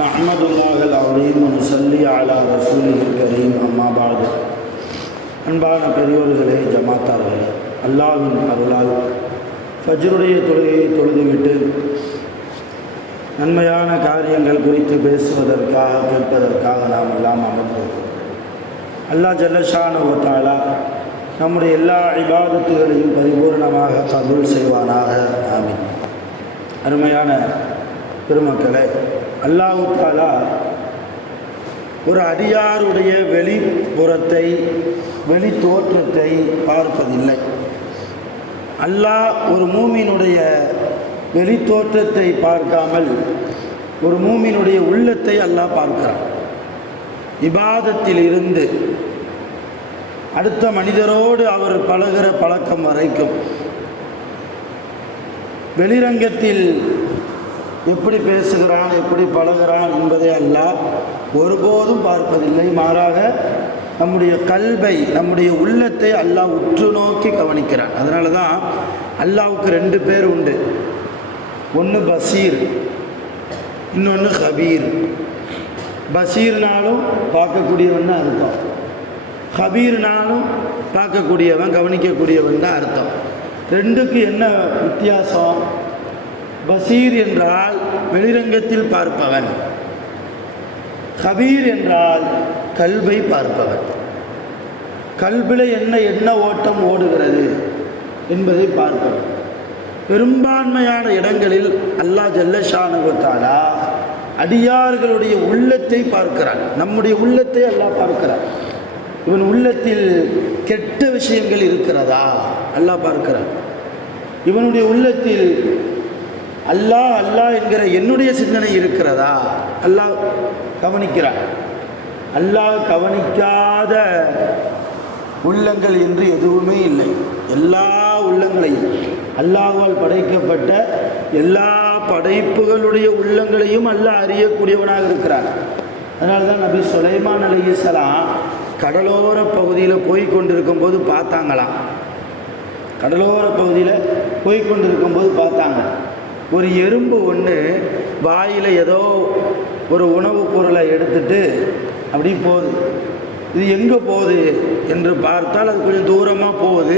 நஹ்மதுல்லாஹல் அலீம் வ நுஸல்லி அலா ரசூலில் கரீம் அம்மா பாது. அன்பான பெரியோர்களே, ஜமாத்தார்களே, அல்லாஹ்வின் அருளால் ஃபஜ்ருடைய தொழுகையை தொழுதுவிட்டு நன்மையான காரியங்கள் குறித்து பேசுவதற்காக கேட்பதற்காக நாம் எல்லாம் அமர்ந்தோம். அல்லாஹ் ஜல்லஷானஹு வ தஆலா நம்முடைய எல்லா இபாதத்துகளையும் பரிபூர்ணமாக கபூல் செய்வானாக. ஆமீன். அருமையான பெருமக்களே, அல்லாஹ் தஆலா ஒரு அடியாருடைய வெளிப்புறத்தை, வெளி தோற்றத்தை பார்ப்பதில்லை. அல்லாஹ் ஒரு மூமினுடைய வெளி தோற்றத்தை பார்க்காமல் ஒரு மூமினுடைய உள்ளத்தை அல்லாஹ் பார்க்கிறான். இபாதத்தில் இருந்து அடுத்த மனிதரோடு அவர் பழகிற பழக்கம் வரைக்கும் வெளிரங்கத்தில் எப்படி பேசுகிறான், எப்படி பழகிறான் என்பதை அல்லாஹ் ஒருபோதும் பார்ப்பதில்லை. மாறாக நம்முடைய கல்வை, நம்முடைய உள்ளத்தை அல்லாஹ் உற்று நோக்கி கவனிக்கிறான். அதனால தான் அல்லாஹ்வுக்கு 2 பேர் உண்டு. ஒன்று பசீர், இன்னொன்று ஹபீர். பசீர்னாலும் பார்க்கக்கூடியவன் தான் அர்த்தம், ஹபீர்னாலும் பார்க்கக்கூடியவன், கவனிக்கக்கூடியவன் தான் அர்த்தம். 2க்கு என்ன வித்தியாசம்? பசீர் என்றால் வெளிரங்கத்தில் பார்ப்பவன், ஹபீர் என்றால் கல்வை பார்ப்பவன். கல்வில என்ன ஓட்டம் ஓடுகிறது என்பதை பார்ப்பவன். பெரும்பான்மையான இடங்களில் அல்லாஹ் ஜல்லஷானஹு வ தஆலா அடியார்களுடைய உள்ளத்தை பார்க்கிறான். நம்முடைய உள்ளத்தை அல்லாஹ் பார்க்கிறான். இவன் உள்ளத்தில் கெட்ட விஷயங்கள் இருக்கிறதா அல்லாஹ் பார்க்கிறான். இவனுடைய உள்ளத்தில் அல்லாஹ் அல்லாஹ் என்கிற என்னுடைய சிந்தனை இருக்கிறதா அல்லாஹ் கவனிக்கிறான். அல்லாஹ் கவனிக்காத உள்ளங்கள் என்று எதுவுமே இல்லை. எல்லா உள்ளங்களையும், அல்லாஹ்வால் படைக்கப்பட்ட எல்லா படைப்புகளுடைய உள்ளங்களையும் அல்லாஹ் அறியக்கூடியவனாக இருக்கிறான். அதனால தான் நபி சுலைமான் அலைஹிஸ்ஸலாம் கடலோர பகுதியில் போய்கொண்டிருக்கும் போது பார்த்தாங்களாம். கடலோர பகுதியில் போய்கொண்டிருக்கும்போது பார்த்தாங்க, ஒரு எறும்பு ஒன்று வாயில் ஏதோ ஒரு உணவுப் பொருளை எடுத்துட்டு அப்படி போகுது. இது எங்கே போகுது என்று பார்த்தால் அது கொஞ்சம் தூரமாக போகுது.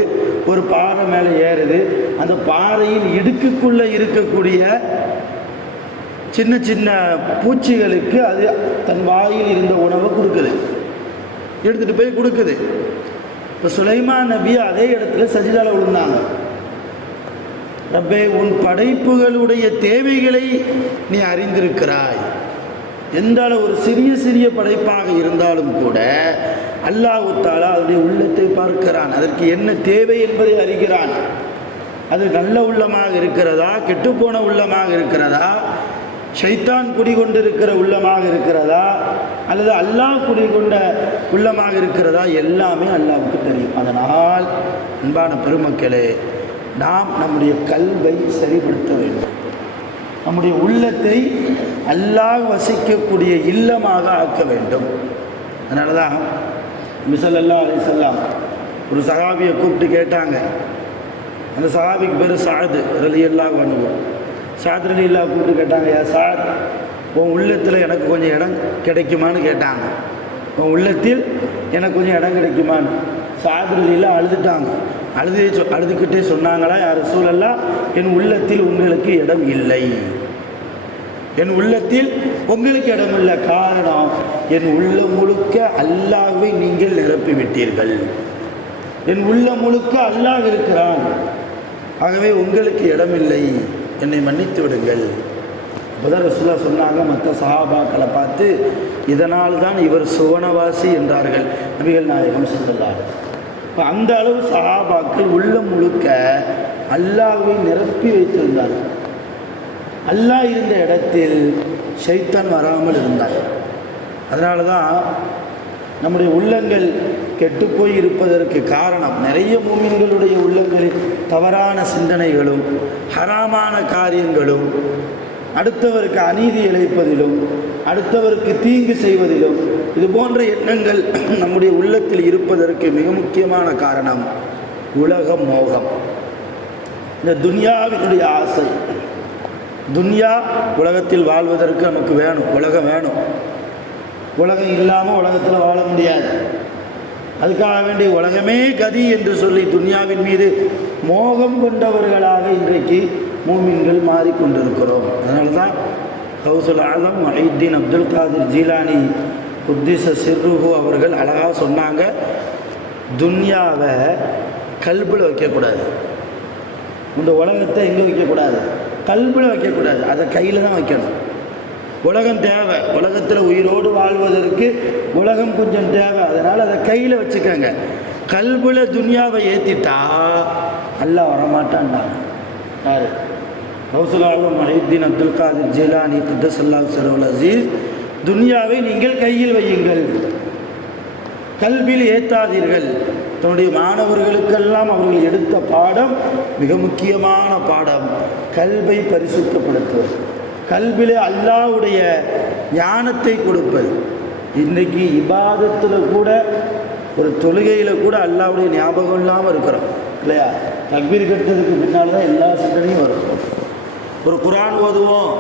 ஒரு பாறை மேலே ஏறுது. அந்த பாறையின் இடுக்குக்குள்ளே இருக்கக்கூடிய சின்ன சின்ன பூச்சிகளுக்கு அது தன் வாயில் இருந்த உணவை கொடுக்குது, எடுத்துகிட்டு போய் கொடுக்குது. இப்போ சுலைமான் நபி அதே இடத்துல சஜிதால விழுந்தாங்க. ரப்பே, உன் படைப்புகளுடைய தேவைகளை நீ அறிந்திருக்கிறாய். எந்த அளவு ஒரு சிறிய சிறிய படைப்பாக இருந்தாலும் கூட அல்லாஹ் தஆலா அதனுடைய உள்ளத்தை பார்க்கிறான். அதற்கு என்ன தேவை என்பதை அறிகிறான். அது நல்ல உள்ளமாக இருக்கிறதா, கெட்டுப்போன உள்ளமாக இருக்கிறதா, ஷைத்தான் குடிகொண்டிருக்கிற உள்ளமாக இருக்கிறதா, அல்லது அல்லாஹ் குடிகொண்ட உள்ளமாக இருக்கிறதா, எல்லாமே அல்லாஹ்வுக்கு தெரியும். அதனால் அன்பான பெருமக்களே, நாம் நம்முடைய கல்வை சரிபடுத்த வேண்டும். நம்முடைய உள்ளத்தை அல்லாஹ் வசிக்கக்கூடிய இல்லமாக ஆக்க வேண்டும். அதனால தான் நபி ஸல்லல்லாஹு அலைஹி வஸல்லம் ஒரு சஹாபியை கூப்பிட்டு கேட்டாங்க. அந்த சஹாபிக்கு பேர் சாத் ரலியல்லாஹு அன்ஹு. சாத் ரலியல்லாஹு கூப்பிட்டு கேட்டாங்க, யா சாத், உன் உள்ளத்தில் எனக்கு கொஞ்சம் இடம் கிடைக்குமான்னு கேட்டாங்க. உன் உள்ளத்தில் எனக்கு கொஞ்சம் இடம் கிடைக்குமான்னு. சாத் ரலியல்லாஹு அழுதுட்டாங்க. அழுதுகிட்டே சொன்னாங்களா, யா ரசூலல்லாஹ், என் உள்ளத்தில் உங்களுக்கு இடம் இல்லை, என் உள்ளத்தில் உங்களுக்கு இடம் இல்லை. காரணம், என் உள்ளம் முழுக்க அல்லாஹ்வை நீங்கள் நிரப்பி விட்டீர்கள். என் உள்ளம் முழுக்க அல்லாஹ் இருக்கிறான், ஆகவே உங்களுக்கு இடமில்லை, என்னை மன்னித்து விடுங்கள். அப்போதான் ரசூலுல்லாஹ் சொன்னாங்க, மற்ற சஹாபாக்களை பார்த்து, இதனால் தான் இவர் சுவனவாசி என்றார்கள் நபிகள் நாயகம் ஸல்லல்லாஹு அலைஹி வஸல்லம். இப்போ அந்த அளவு சஹாபாக்கள் உள்ளம் முழுக்க அல்லாஹ்வை நிரப்பி வைத்திருந்தார்கள். அல்லாஹ் இருந்த இடத்தில் ஷைத்தான் வராமல் இருந்தார். அதனால தான் நம்முடைய உள்ளங்கள் கெட்டுப்போய் இருப்பதற்கு காரணம் நிறைய மூமின்களுடைய உள்ளங்களில் தவறான சிந்தனைகளும் ஹராமான காரியங்களும் அடுத்தவருக்கு அநீதி இழைப்பதிலும் அடுத்தவருக்கு தீங்கு செய்வதிலும் இது போன்ற எண்ணங்கள் நம்முடைய உள்ளத்தில் இருப்பதற்கு மிக முக்கியமான காரணம் உலக மோகம். இந்த துன்யாவினுடைய ஆசை. துன்யா உலகத்தில் வாழ்வதற்கு நமக்கு வேணும், உலகம் வேணும். உலகம் இல்லாமல் உலகத்தில் வாழ முடியாது. அதுக்காக வேண்டி உலகமே கதி என்று சொல்லி துன்யாவின் மீது மோகம் கொண்டவர்களாக இன்றைக்கு மூமின்கள் மாறிக்கொண்டிருக்கிறோம். அதனால தான் கௌசுல் ஆலம் முஹைத்தீன் அப்துல் காதிர் ஜீலானி குத்திஸ சிர்ருஹு அவர்கள் அழகாக சொன்னாங்க, துன்யாவை கல்பில் வைக்கக்கூடாது. இந்த உலகத்தை எங்கே வைக்கக்கூடாது? கல்பில் வைக்கக்கூடாது, அதை கையில் தான் வைக்கணும். உலகம் தேவை, உலகத்தில் உயிரோடு வாழ்வதற்கு உலகம் கொஞ்சம் தேவை, அதனால் அதை கையில் வச்சுக்கோங்க. கல்பில் துன்யாவை ஏற்றிட்டா அல்லாஹ் வரமாட்டான்டாங்க. யார்? கௌசுல் ஆலம் முஹைத்தீன் அப்துல் காதிர் ஜீலானி குத்தஸல்லாஹு சிர்ருல் அஸீஸ், துன்யாவை நீங்கள் கையில் வையுங்கள், கல்பில் ஏற்றாதீர்கள். தன்னுடைய மாணவர்களுக்கெல்லாம் அவர்கள் எடுத்த பாடம் மிக முக்கியமான பாடம், கல்பை பரிசுத்தப்படுத்துவது, கல்பிலே அல்லாஹ்வுடைய ஞானத்தை கொடுப்பது. இன்றைக்கி இபாதத்தில் கூட ஒரு தொழுகையில் கூட அல்லாஹ்வுடைய ஞாபகம் இல்லாமல் இருக்கிறோம் இல்லையா? தக்பீர் கட்டுறதுக்கு பின்னால் தான் எல்லா சிந்தனையும் வரும். ஒரு குர்ஆன் ஓதுவோம்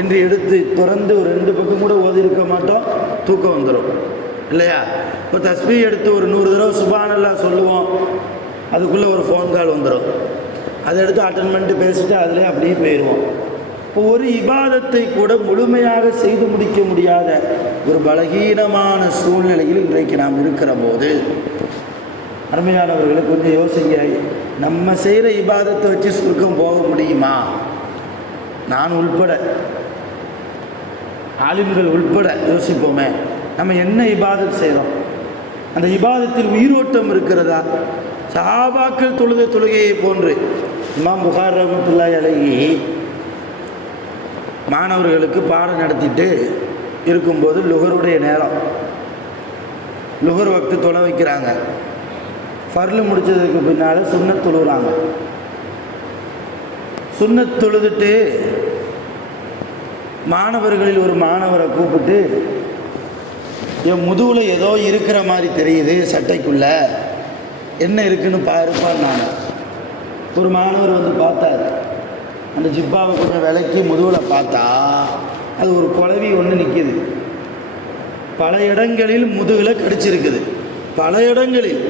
என்று எடுத்து திறந்து ஒரு 2 பக்கம் கூட ஓதி இருக்க மாட்டோம், தூக்கம் வந்துடும் இல்லையா? ஒரு தஸ்பீஹ் எடுத்து ஒரு 100 தடவை சுப்ஹானல்லாஹ் சொல்லுவோம், அதுக்குள்ளே ஒரு ஃபோன் கால் வந்துடும், அதை எடுத்து அட்டன் பண்ணிட்டு பேசிட்டு அதிலே அப்படியே போயிடுவோம். ஒரு இபாதத்தை கூட முழுமையாக செய்து முடிக்க முடியாத ஒரு பலகீனமான சூழ்நிலையில் இன்றைக்கு நாம் இருக்கிற போது, அருமையானவர்களை கொஞ்சம் யோசிங்க. நம்ம செய்கிற இபாதத்தை வச்சு சுருக்கம் போக முடியுமா? நான் உள்பட, ஆலிம்கள் உள்பட யோசிப்போமே, நம்ம என்ன இபாதத் செய்கிறோம்? அந்த இபாதத்தில் உயிரோட்டம் இருக்கிறதா? சஹாபாக்கள் தொழுத தொழுகையை போன்று இமாம் புகாரி ரஹ்மத்துல்லாஹி அலைஹி மாணவர்களுக்கு பாடம் நடத்திட்டு இருக்கும்போது லுஹருடைய நேரம், லுஹர் வக்து தொலை வைக்கிறாங்க. ஃபர்லு முடித்ததுக்கு பின்னால் சுன்னத் தொழுகிறாங்க. சுன்னத் தொழுதுட்டு மாணவர்களில் ஒரு மாணவரை கூப்பிட்டு, என் முதுகில் ஏதோ இருக்கிற மாதிரி தெரியுது, சட்டைக்குள்ள என்ன இருக்குன்னு பாருப்பான்னு நான். ஒரு மாணவர் வந்து பார்த்தார். அந்த ஜிப்பாவை கொஞ்சம் விலக்கி முதுகில் பார்த்தா அது ஒரு குளவி ஒன்று நிற்கிது. பல இடங்களில் முதுகில் கடிச்சிருக்குது, பல இடங்களில்.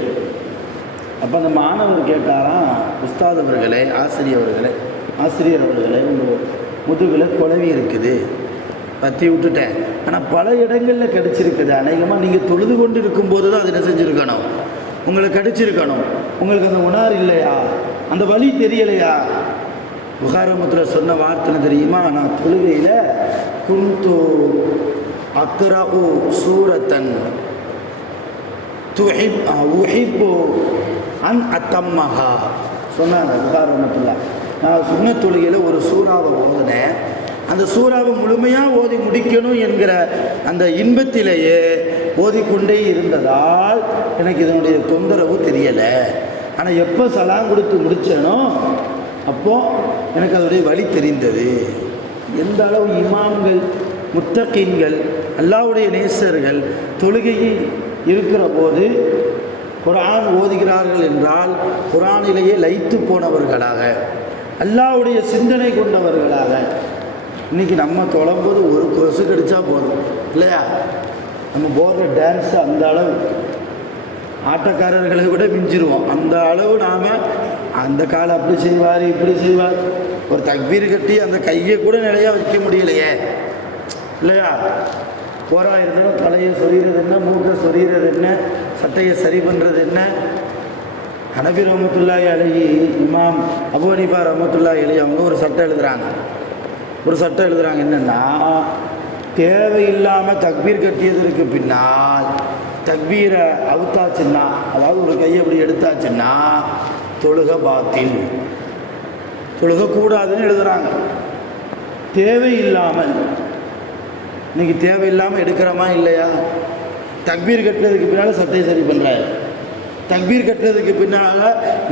அப்போ அந்த மாணவர் கேட்டாராம், உஸ்தாத் அவர்களே, ஆசிரியர் அவர்களே, உங்கள் முதுகில் குளவி இருக்குது, பற்றி விட்டுட்டேன், ஆனால் பல இடங்களில் கடிச்சிருக்குது. அநேகமாக நீங்கள் தொழுது கொண்டு இருக்கும்போது தான் அது என்ன செஞ்சுருக்கணும், உங்களை கடிச்சிருக்கணும். உங்களுக்கு அந்த உணர்வு இல்லையா, அந்த வலி தெரியலையா? புகாரி ரஹ்மத்துல்லாஹி சொன்ன வார்த்தை தெரியுமா? நான் தொழுகையில் குந்து அக்ரஉ சூரத்தன் உஹிப்பு அன் அத்தம்மஹா சொன்னாங்க புகாரி ரஹ்மத்துல்லாஹி. நான் சுன்னத் தொழுகையில் ஒரு சூறாவை ஓதினேன், அந்த சூறாவை முழுமையாக ஓதி முடிக்கணும் என்கிற அந்த இன்பத்திலேயே ஓதிக்கொண்டே இருந்ததால் எனக்கு இதனுடைய தொந்தரவு தெரியலை. ஆனால் எப்போ சலாம் கொடுத்து முடித்தேனோ அப்போது எனக்கு அதனுடைய வழி தெரிந்தது. எந்த அளவு இமாம்கள், முத்தகீன்கள், அல்லாஹ்வுடைய நேசர்கள் தொழுகையில் இருக்கிற போது குர்ஆன் ஓதுகிறார்கள் என்றால் குர்ஆனிலேயே லயித்து போனவர்களாக, அல்லாஹ்வுடைய சிந்தனை கொண்டவர்களாக. இன்றைக்கி நம்ம தொழும்போது ஒரு கொசு கடித்தா போதும் இல்லையா? நம்ம போடுற டான்ஸு அந்த அளவு ஆட்டக்காரர்களை விட மிஞ்சிருவோம். அந்த அளவு நாம் அந்த காலை அப்படி செய்வார், இப்படி செய்வார். ஒரு தக்பீர் கட்டி அந்த கையை கூட நிலையாக வைக்க முடியலையே இல்லையா? போரா இருந்தாலும் தலையை சொரிகிறது என்ன, மூக்கை சொரிகிறது என்ன, சட்டையை சரி பண்ணுறது என்ன. ஹனஃபி ரஹ்மத்துல்லாஹி அலைஹி, இமாம் அபூ ஹனீஃபா ரஹ்மத்துல்லாஹி அலைஹி அவங்க ஒரு சட்டம் எழுதுகிறாங்க. என்னென்னா, தேவையில்லாமல் தக்பீர் கட்டியதற்கு பின்னால் தக்பீரை அவுத்தாச்சுன்னா, அதாவது ஒரு கையை அப்படி எடுத்தாச்சுன்னா தொழுக பாத்தில், தொழுகக்கூடாதுன்னு எழுதுகிறாங்க. தேவையில்லாமல் இன்றைக்கி தேவையில்லாமல் எடுக்கிறோமா இல்லையா? தக்பீர் கட்டுறதுக்கு பின்னால் சட்டையை சரி பண்ணுறாரு, தக்பீர் கட்டுறதுக்கு பின்னால்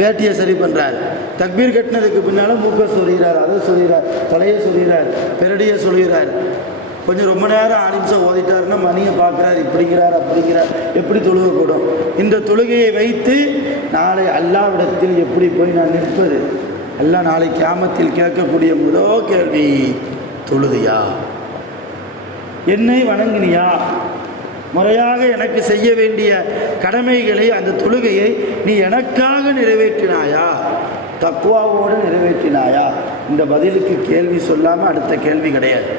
வேட்டியை சரி பண்ணுறாரு, தக்பீர் கட்டினதுக்கு பின்னால் மூக்கை சொல்கிறார், அதை சொல்கிறார், தலையை சொல்கிறார், பெரடியை சொல்கிறார். கொஞ்சம் ரொம்ப நேரம் 6 நிமிஷம் ஓதிட்டாருன்னா மணியை பார்க்குறாரு, இப்படிங்கிறார் அப்படிங்கிறார். எப்படி தொழுகக்கூடும்? இந்த தொழுகையை வைத்து நாளை அல்லாஹ்விடத்தில் எப்படி போய் நான் நிற்பது? அல்லாஹ் நாளை கியாமத்தில் கேட்கக்கூடிய முதல் கேள்வி, தொழுதியா? என்னை வணங்கினியா? முறையாக எனக்கு செய்ய வேண்டிய கடமைகளை, அந்த தொழுகையை நீ எனக்காக நிறைவேற்றினாயா? தக்வாவோடு நிறைவேற்றினாயா? இந்த பதிலுக்கு கேள்வி சொல்லாமல் அடுத்த கேள்வி கிடையாது.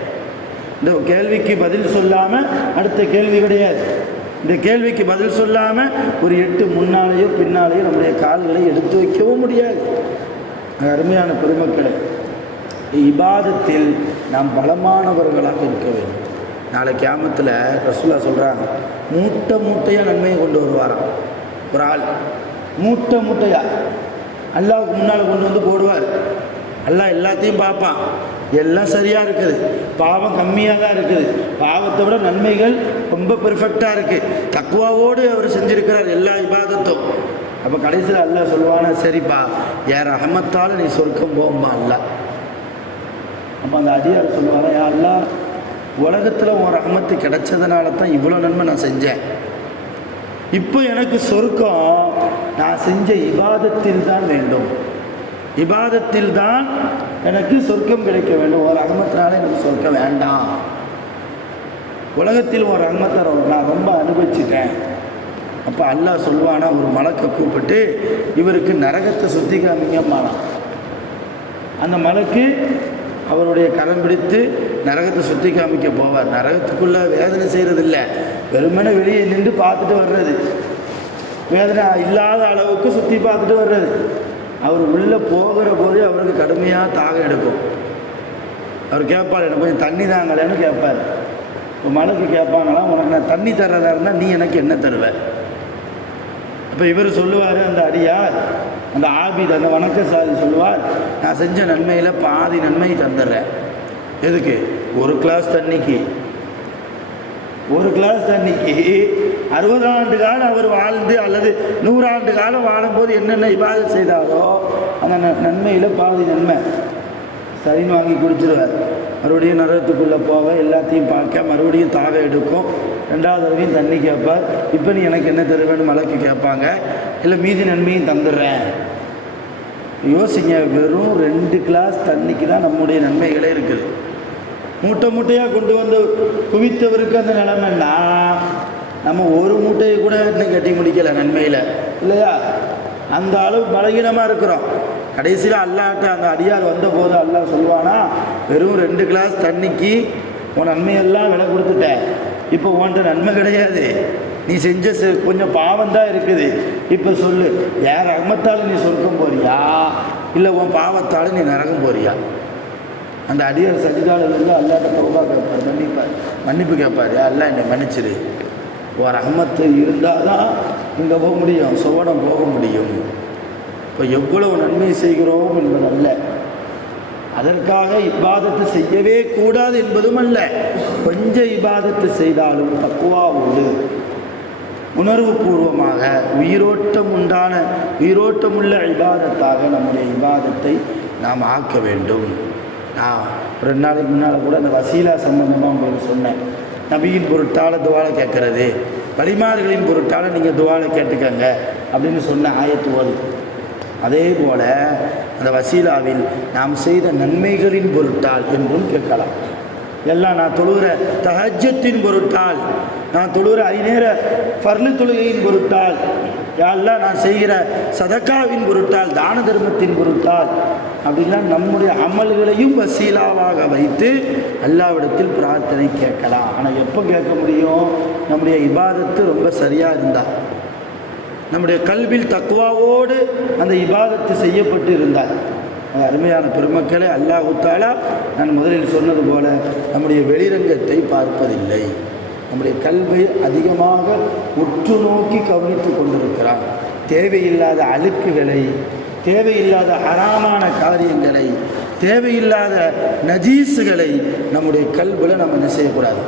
இந்த கேள்விக்கு பதில் சொல்லாமல் அடுத்த கேள்வி கிடையாது. இந்த கேள்விக்கு பதில் சொல்லாமல் ஒரு 8 முன்னாலேயோ பின்னாலேயோ நம்முடைய கால்களை எடுத்து வைக்கவும் முடியாது. அருமையான பெருமக்களே, இபாதத்தில் நாம் பலமானவர்களாக இருக்க வேண்டும். நாளை கியாமத்தில் ரசூலா சொல்கிறாங்க, மூட்டை மூட்டையாக நன்மையை கொண்டு வருவாராம். ஒரு ஆள் மூட்டை மூட்டையாக அல்லாஹ்வுக்கு முன்னால் கொண்டு வந்து போடுவார். அல்லாஹ் எல்லாத்தையும் பார்ப்பான், எல்லாம் சரியாக இருக்குது, பாவம் கம்மியாக தான் இருக்குது, பாவத்தை விட நன்மைகள் ரொம்ப பெர்ஃபெக்டாக இருக்குது, தக்வாவோடு அவர் செஞ்சுருக்கிறார் எல்லா இபாதத்தும். அப்போ கடைசியில் அல்லாஹ் சொல்லுவானா, சரிப்பா யார் ரஹமத்தால் நீ சொர்க்கம் போகும்பா அல்லாஹ். அப்போ அந்த அடியார் சொல்லுவாங்க, யா அல்லாஹ், உலகத்தில் ஒரு ரஹமத்து கிடைச்சதுனால தான் இவ்வளோ நன்மை நான் செஞ்சேன். இப்போ எனக்கு சொர்க்கம் நான் செஞ்ச இபாதத்தில் தான் வேண்டும், இபாதத்தில் தான் எனக்கு சொர்க்கம் கிடைக்க வேண்டும். ஒரு ரஹமத்தினால எனக்கு சொர்க்கம் வேண்டாம். உலகத்தில் ஒரு ரஹமத்தை நான் ரொம்ப அனுபவிச்சுட்டேன். அப்போ அல்லாஹ் சொல்லுவானா, ஒரு மலக்கை கூப்பிட்டு இவருக்கு நரகத்தை சுற்றி காமிங்கம்மானா. அந்த மலக்கு அவருடைய கரம் பிடித்து நரகத்தை சுற்றி காமிக்க போவார். நரகத்துக்குள்ளே வேதனை செய்கிறதில்ல, வெறுமனே வெளியே நின்று பார்த்துட்டு வர்றது, வேதனை இல்லாத அளவுக்கு சுற்றி பார்த்துட்டு வர்றது. அவர் உள்ளே போகிற போதே அவருக்கு கடுமையாக தாகம் எடுக்கும். அவர் கேட்பார், எனக்கு கொஞ்சம் தண்ணி தாங்களேன்னு கேட்பார். இப்போ மலைக்கு கேட்பாங்களாம், உனக்கு நான் தண்ணி தர்றதா இருந்தால் நீ எனக்கு என்ன தருவேன்? அப்போ இவர் சொல்லுவார், அந்த அடியார், அந்த ஆபித், அந்த வணக்கசாலி சொல்லுவார், நான் செஞ்ச நன்மையில் பாதி நன்மை தந்துடுறேன். எதுக்கு? ஒரு கிளாஸ் தண்ணிக்கு. ஒரு கிளாஸ் தண்ணிக்கு 60 ஆண்டு காலம் அவர் வாழ்ந்து அல்லது 100 ஆண்டு காலம் வாழும்போது என்னென்ன இபாதத் செய்தாரோ அந்த நன்மையில் பாதி நன்மை சரின்னு வாங்கி குடிச்சிருவார். மறுபடியும் நரகத்துக்குள்ளே போக எல்லாத்தையும் பார்க்க மறுபடியும் தாகம் எடுக்கும். 2வது தடவையும் தண்ணி கேட்பார். இப்போ நீ எனக்கு என்ன தருவேன்னு மலைக்கு கேட்பாங்க. இல்லை மீதி நன்மையும் தந்துடுறேன். யோசிங்க, வெறும் 2 கிளாஸ் தண்ணிக்கு தான் நம்முடைய நன்மைகளே இருக்குது. மூட்டை மூட்டையாக கொண்டு வந்து குவித்தவருக்கு அந்த நிலைமைன்னா நம்ம ஒரு மூட்டையை கூட இன்னும் கட்டி முடிக்கலை நன்மையில், இல்லையா? அந்த அளவு பலகீனமாக இருக்கிறோம். கடைசியில் அல்லாட்ட அந்த அடியார் வந்தபோது அல்லாஹ் சொல்லுவானா, வெறும் 2 கிளாஸ் தண்ணிக்கு உன் நன்மையெல்லாம் விலை கொடுத்துட்டேன், இப்போ உன்கிட்ட நன்மை கிடையாது, நீ செஞ்ச கொஞ்சம் பாவம் தான் இருக்குது. இப்போ சொல்லு, யார் ரஹ்மத்தால் நீ சொர்க்கம் போறியா, இல்லை உன் பாவத்தால் நீ நரகம் போறியா? அந்த அடியார் சஜிதாவில் இருந்தால் அல்லாட்ட தௌபா கேட்பார், மன்னிப்பு கேட்பார். அல்லாஹ் என்னை மன்னிச்சிரு, ஒரு ரஹ்மத்து இருந்தால் தான் இங்கே போக முடியும், சுவனம் போக முடியும். இப்போ எவ்வளவு நன்மை செய்கிறோம் என்பதல்ல, அதற்காக இபாதத்து செய்யவே கூடாது என்பதும் அல்ல. கொஞ்சம் இபாதத்து செய்தாலும் தக்குவாவோடு உணர்வுபூர்வமாக உயிரோட்டமுள்ள இபாதத்தாக நம்முடைய இபாதத்தை நாம் ஆக்க வேண்டும். நான் 2 நாளைக்கு முன்னால் கூட அந்த வசீலா சம்பந்தமாக உங்களுக்கு சொன்னேன். நபியின் பொருட்டால் துவாலை கேட்கறது, வலிமார்களின் பொருட்டால் நீங்கள் துவாலை கேட்டுக்கங்க அப்படின்னு சொன்ன ஆயத்து ஓது. அதே போல் அந்த வசீலாவில் நாம் செய்த நன்மைகளின் பொருட்டால் என்றும் கேட்கலாம். எல்லாம் நான் தொழுகிற தஹஜ்ஜத்தின் பொருட்டால், நான் தொழுகிற 5 நேர ஃபர்லு தொழுகையின் பொருட்டால், யாரெல்லாம் நான் செய்கிற சதக்காவின் பொருட்டால், தான தர்மத்தின் பொருட்டால், அப்படின்லாம் நம்முடைய அமல்களையும் வசீலாவாக வைத்து அல்லாஹ்விடத்தில் பிரார்த்தனை கேட்கலாம். ஆனால் எப்போ கேட்க முடியும்? நம்முடைய இபாதத்து ரொம்ப சரியாக இருந்தால், நம்முடைய கல்வில் தக்வாவோடு அந்த இபாதத்து செய்யப்பட்டு இருந்தால். அருமையான பெருமக்களே, அல்லாஹ் தஆலா நான் முதலில் சொன்னது போல நம்முடைய வெளிரங்கத்தை பார்ப்பதில்லை, நம்முடைய கல்வை அதிகமாக உற்று நோக்கி கவனித்து கொண்டிருக்கிறான். தேவையில்லாத அழுக்குகளை, தேவையில்லாத ஹராமான காரியங்களை தேவையில்லாத நஜீஸுகளை நம்முடைய கல்பில் நம்ம என்ன செய்யக்கூடாது,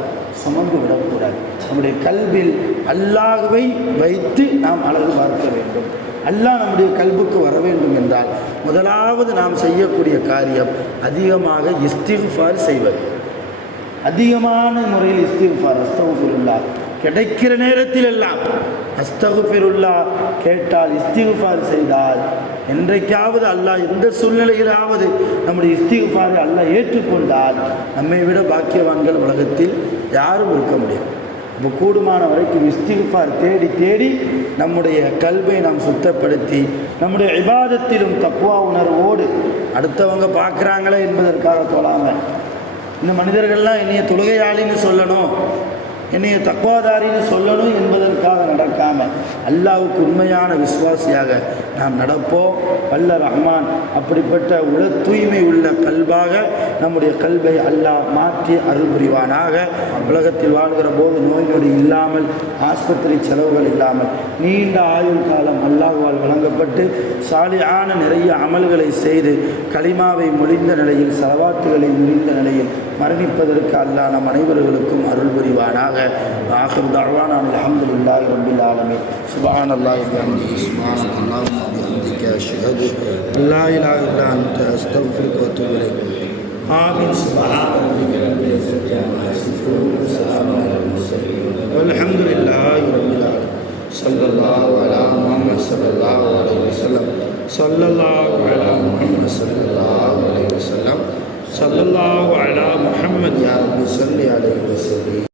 சுமந்து விடக்கூடாது. நம்முடைய கல்வில் அல்லாஹ்வை வைத்து நாம் அழகு பார்க்க வேண்டும். அல்லாஹ் நம்முடைய கல்புக்கு வர வேண்டும் என்றால் முதலாவது நாம் செய்யக்கூடிய காரியம் அதிகமாக இஸ்திக்ஃபார் செய்வது. அதிகமான முறையில் இஸ்திக்ஃபார், அஸ்தக்ஃபிருல்லாஹ், கிடைக்கிற நேரத்தில் எல்லாம் அஸ்தக்ஃபிருல்லாஹ் கேட்டால், இஸ்திக்ஃபார் செய்தால், என்றைக்காவது அல்லாஹ் எந்த சூழ்நிலையிலாவது நம்முடைய இஸ்திக்ஃபாரை அல்லாஹ் ஏற்றுக்கொண்டால் நம்மை விட பாக்கியவான்கள் உலகத்தில் யாரும் இருக்க முடியும். இப்போ கூடுமான வரைக்கும் இஸ்திக்ஃபார் தேடி தேடி நம்முடைய கல்வை நாம் சுத்தப்படுத்தி நம்முடைய இபாதத்திலும் தக்வா உணர்வோடு அடுத்தவங்க பார்க்குறாங்களே என்பதற்காக தொழாமல், இந்த மனிதர்கள்லாம் என்னைய தொழுகையாளின்னு சொல்லணும், என்னைய தக்வாதாரின்னு சொல்லணும் என்பதற்காக நடக்காமல் அல்லாஹ்வுக்கு உண்மையான விசுவாசியாக நாம் நடப்போம். வல்ல ரஹ்மான் அப்படிப்பட்ட உல தூய்மை உள்ள கல்பாக நம்முடைய கல்வை அல்லாஹ் மாற்றி அருள் புரிவானாக. உலகத்தில் வாழ்கிற போது நோய் நொடி இல்லாமல், ஆஸ்பத்திரி செலவுகள் இல்லாமல், நீண்ட ஆயுள் காலம் அல்லாஹ்வால் வழங்கப்பட்டு சாலியான நிறைய அமல்களை செய்து கலிமாவை முடிந்த நிலையில், சலவாத்துகளை முடிந்த நிலையில் மரணிப்பதற்கு அல்லாஹ் நம் அனைவர்களுக்கும் அருள் புரிவானாக. ஆகிர் தஅவானா அல்ஹம்துலில்லாஹி ரப்பில் ஆலமீன். சுப்ஹானல்லாஹி வ பிஹம்திஹி, சுப்ஹானல்லாஹி வ பிஹம்திஹி, அஷ்ஹது அல்லா இலாஹா இல்லா அன்த, அஸ்தக்ஃபிருக வ அத்தூபு இலைக். ஆமீன். சுப்ஹான ரப்பிக ரப்பில் இஸ்ஸத்தி அம்மா யசிஃபூன், வ ஸலாமுன் அலல் முர்ஸலீன், வல்ஹம்துலில்லாஹி ரப்பில் ஆலமீன். ஸல்லல்லாஹு அலா முஹம்மத் ஸல்லல்லாஹு அலைஹி வஸல்லம், ஸல்லல்லாஹு அலா முஹம்மத் ஸல்லல்லாஹு அலைஹி வஸல்லம், ஸல்லல்லாஹு அலா முஹம்மத் யா ரப்பி ஸல்லி அலைஹி வஸல்லம்.